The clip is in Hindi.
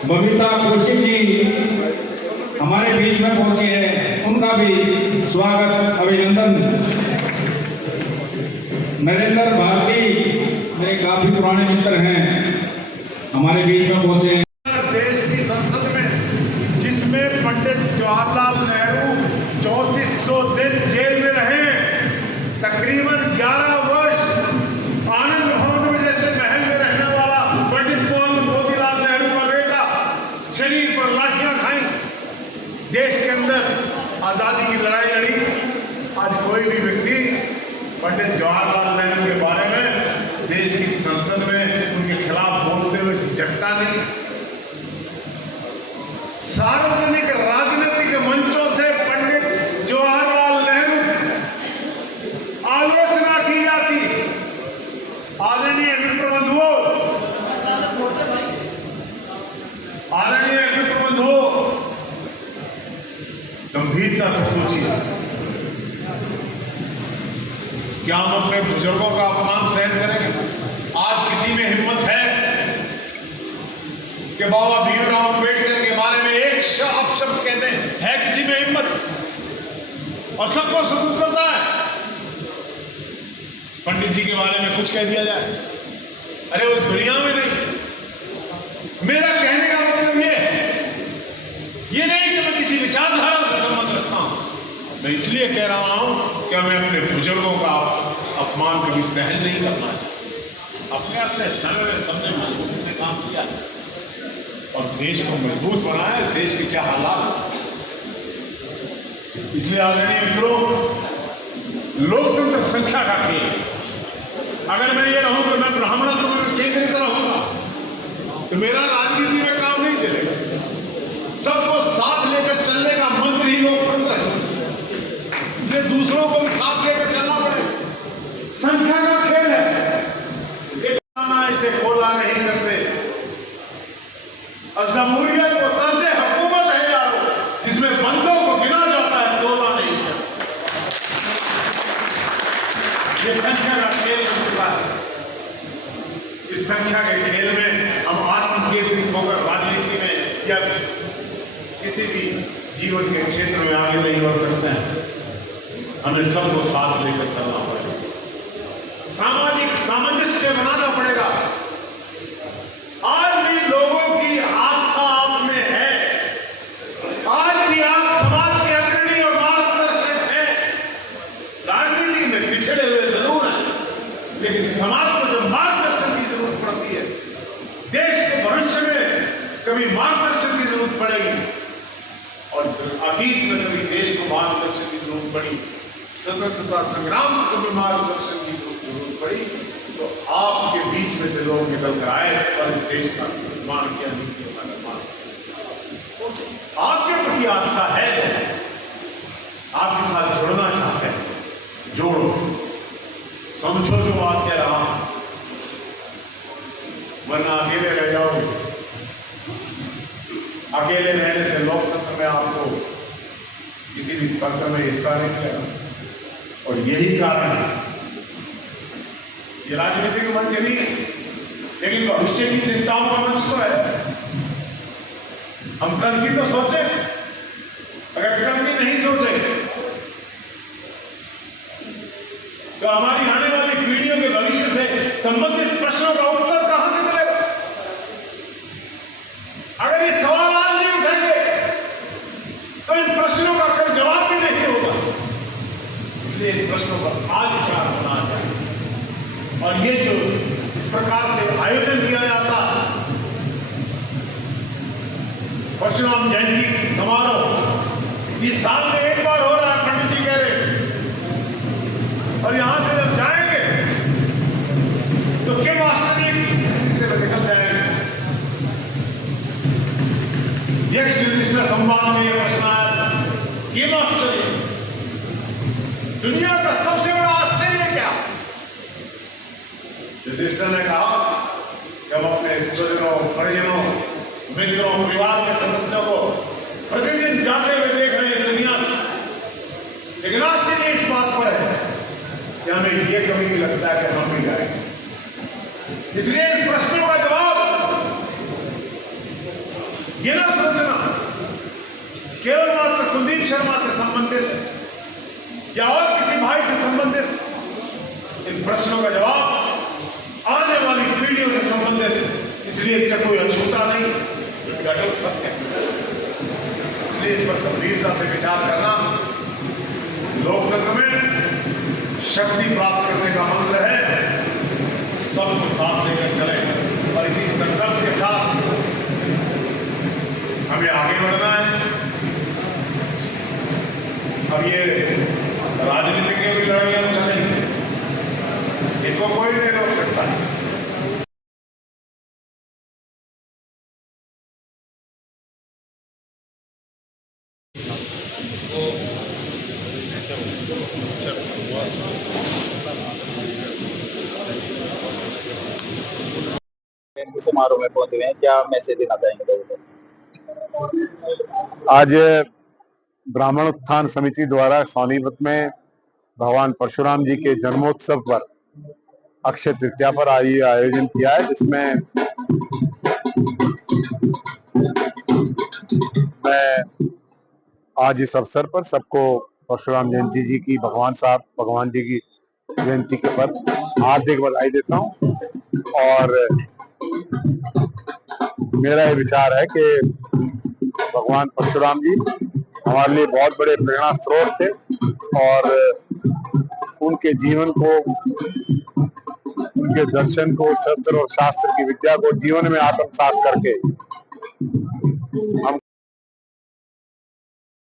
बबीता कौशिक जी हमारे बीच में पहुंचे हैं, उनका भी स्वागत अभिनंदन। नरेंद्र भारती मेरे काफी पुराने मित्र हैं, हमारे बीच में पहुंचे हैं। देश की संसद में जिसमें पंडित जवाहरलाल नेहरू 3400 दिन जेल में रहे, तकरीबन 11 वर्ष आनंद भवन में जैसे महल में रहने वाला पंडित मोतीलाल नेहरू का बेटा शरीर पर लाठियां खाई, देश के अंदर आज़ादी की लड़ाई लड़ी। आज कोई भी व्यक्ति पंडित जवाहरलाल नेहरू के बारे में देश की संसद में उनके खिलाफ बोलते हुए झिझकता नहीं। सार्वजनिक राजनीतिक मंचों से पंडित जवाहरलाल नेहरू आलोचना की जाती। आदरणीय मित्र बंधुओं, आदरणीय मित्र बंधुओं, गंभीरता से सोचिए, क्या हम अपने बुजुर्गों का अपमान सहन करेंगे? आज किसी में हिम्मत है कि बाबा भीमराव अंबेडकर के बारे में एक अपशब्द कहते हैं? किसी में हिम्मत? और सबको स्वतंत्रता है, पंडित जी के बारे में कुछ कह दिया जाए, अरे उस दुनिया में नहीं। मेरा कहने का मतलब ये नहीं कि मैं किसी विचारधारा से संबंध रखता हूं, मैं इसलिए कह रहा हूं कि हमें अपने बुजुर्गों का अपमान कभी सहन नहीं करना चाहिए। अपने अपने समय में सबने मजबूती से काम किया और देश को मजबूत बनाया। इस देश के क्या हालात, इसलिए आदरणीय मित्रों, लोकतंत्र संख्या का खेल। अगर मैं ये रहूं कि मैं ब्राह्मणत्व में केंद्रित रहूंगा तो मेरा राजनीति में काम नहीं चलेगा। सबको साथ लेकर चलने का मंत्र ही लोकतंत्र है, इसलिए दूसरों को भी साथ लेकर चलना पड़ेगा। संख्या का खेल है, इसे खोला नहीं करते। और जमहूरियत को तर्ज़े हुकूमत है यारो, जिसमें बंदों को गिना जाता है, तोला नहीं करता। ये संख्या का खेल हो चुका है। इस संख्या के खेल में हम आत्मकेंद्रित होकर राजनीति में या किसी भी जीवन के क्षेत्र में आगे नहीं बढ़ सकते हैं। हमें सबको साथ लेकर चलना पड़ेगा, सामाजिक सामंजस्य बनाना पड़ेगा। आज भी लोगों की आस्था आप में है, आज भी आप समाज के अग्रणी और मार्गदर्शक हैं। राजनीति में पिछड़े हुए जरूर हैं, लेकिन समाज को जब मार्गदर्शन की जरूरत पड़ती है, देश को भविष्य में कभी मार्गदर्शन की जरूरत पड़ेगी, और अतीत में कभी देश को मार्गदर्शन की जरूरत पड़ी, स्वतंत्रता संग्राम को कभी मार्गदर्शन की जरूरत पड़ी, तो आपके बीच में से लोग निकल कर आए और इस देश का निर्माण किया, नीतियों का निर्माण। आपके प्रति आस्था है, आपके साथ जुड़ना चाहते हैं, जोड़ो, समझो जो बात कह रहा हूं, वरना अकेले रह जाओगे। अकेले रहने से लोकतंत्र में आपको किसी भी पद में हिस्सा नहीं मिलेगा। और यही कारण है, ये राजनीतिक मंच नहीं है, लेकिन भविष्य की चिंताओं का मंच तो है। हम कल की तो सोचे, अगर कल की नहीं सोचे तो हमारी आने वाली पीढ़ियों के भविष्य से संबंधित प्रश्नों का उत्तर कहां से मिलेगा? अगर ये सवाल आज नहीं उठाएंगे तो इन प्रश्नों का कल जवाब भी नहीं होगा। इसलिए इन प्रश्नों पर आज विचार होना चाहिए। और ये जो इस प्रकार से आयोजन किया जाता, परशुराम जयंती समारोह, इस साल में एक बार हो रहा है, पंडित जी कह रहे, और यहां से जब जाएंगे तो के मास्टर से निकल जाएंगे। यक्ष युधिष्ठिर संवाद में यह प्रश्न आया, के मास्टर दुनिया का सबसे बड़ा आश्चर्य क्या? युधिष्ठिर ने कहा कि हम अपने स्वजनों, परिजनों, मित्रों, परिवार के सदस्यों को प्रतिदिन जाते हुए देख रहे हैं दुनिया से, लेकिन आश्चर्य इस बात पर है कि हमें ये कभी भी लगता है कि हम भी जाएंगे। इसलिए इन प्रश्नों का जवाब ये ना सोचना केवल मात्र कुलदीप शर्मा से संबंधित या और किसी भाई से संबंधित। इन प्रश्नों का जवाब आने वाली पीढ़ियों से संबंधित, इसलिए इससे कोई अछूता नहीं, अटूट सत्य। इसलिए इस पर गंभीरता से विचार करना लोकतंत्र में शक्ति प्राप्त करने का मंत्र है। सबको साथ लेकर चले और इसी संकल्प के साथ हमें आगे बढ़ना है। अब ये राजनीतिज्ञों की लड़ाइयां चलेंगी, इनको कोई नहीं रोक सकता। जयंती समारोह में पहुंचे हुए हैं, क्या मैसेज देना चाहेंगे लोगों को? आज ब्राह्मण उत्थान समिति द्वारा सोनीपत में भगवान परशुराम जी के जन्मोत्सव पर अक्षय तृतीया पर आयोजन किया है, जिसमें मैं आज इस अवसर पर सबको परशुराम जयंती जी की, भगवान जी की जयंती के पर हार्दिक बधाई देता हूँ। और मेरा ये विचार है कि भगवान परशुराम जी हमारे लिए बहुत बड़े प्रेरणा स्रोत थे और उनके जीवन को, उनके दर्शन को, शस्त्र और शास्त्र की विद्या को जीवन में आत्मसात करके हम